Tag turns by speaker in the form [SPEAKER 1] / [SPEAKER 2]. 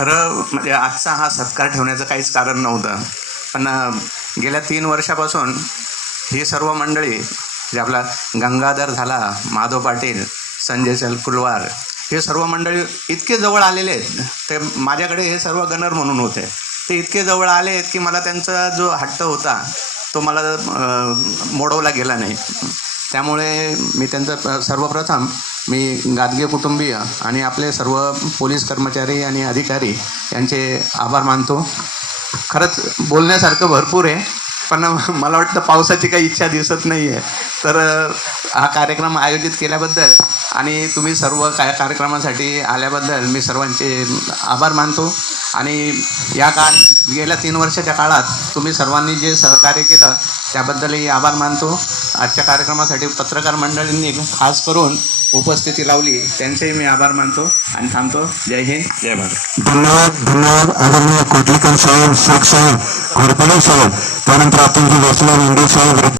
[SPEAKER 1] खरं म्हणजे आजचा हा सत्कार ठेवण्याचं काहीच कारण नव्हतं. पण गेल्या तीन वर्षापासून ही सर्व मंडळी जे आपला गंगाधर झाला माधव पाटील संजय सलकुलवार हे सर्व मंडळी इतके जवळ आलेले आहेत. ते माझ्याकडे हे सर्व गनर म्हणून होते. ते इतके जवळ आले आहेत की मला त्यांचा जो हट्ट होता तो मला मोडवला गेला नाही. त्यामुळे मी त्यांचं सर्वप्रथम मी गादगे कुटुंबीय आणि आपले सर्व पोलीस कर्मचारी आणि अधिकारी यांचे आभार मानतो. खरंच बोलण्यासारखं भरपूर आहे पण मला वाटतं पावसाची काही इच्छा दिसत नाही आहे तर हा कार्यक्रम आयोजित केल्याबद्दल आणि तुम्ही सर्व काय कार्यक्रमासाठी आल्याबद्दल मी सर्वांचे आभार मानतो. आणि या काळ गेल्या तीन वर्षाच्या काळात तुम्ही सर्वांनी जे सहकार्य केलं त्याबद्दलही आभार मानतो. आजच्या कार्यक्रमासाठी पत्रकार मंडळींनी खास करून उपस्थिती लावली. त्यांचेही मी आभार मानतो आणि थांबतो. जय हिंद. जय भारत.
[SPEAKER 2] धन्यवाद धन्यवाद. आदरणीय कोटलीकर साहेब शेख साहेब घोरपडे साहेब त्यानंतर आपण जे बसला मेंढे साहेब